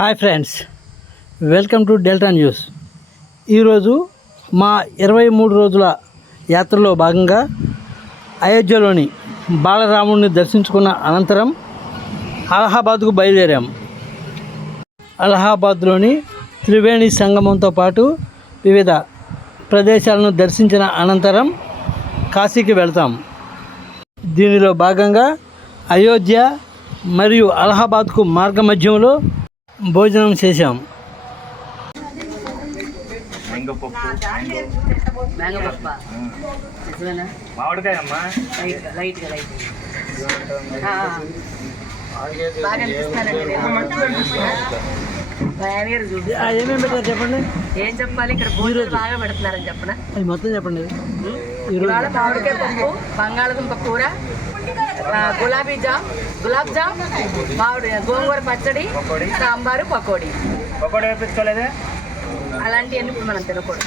Hi friends welcome to Delta News. ఈరోజు మా ఇరవై మూడు రోజుల యాత్రలో భాగంగా అయోధ్యలోని బాలరాముడిని దర్శించుకున్న అనంతరం అలహాబాద్కు బయలుదేరాం. అలహాబాద్లోని త్రివేణి సంగమంతో పాటు వివిధ ప్రదేశాలను దర్శించిన అనంతరం కాశీకి వెళ్తాం. దీనిలో భాగంగా అయోధ్య మరియు అలహాబాద్కు మార్గ మధ్యంలో భోజనం చేశాం. మ్యాంగో పప్పు. మ్యాంగో పప్ప. నిజమేనా? మామిడికాయ అమ్మా లైట్ బాగా ఏమేమి పెట్టారు చెప్పండి? ఏం చెప్పాలి? ఇక్కడ బాగా పెడుతున్నారని చెప్పనా? అది మొత్తం చెప్పండి. ఇవాళ మామిడికాయ పప్పు బంగాళదుంప కూర గులాబీ జామ్ గులాబ్ జామ్ మామిడి గోంగూర పచ్చడి సాంబారు పకోడీ. పకోడీ వేపించుకోలేదే? అలాంటివన్నీ ఇప్పుడు మనం తినకూడదు.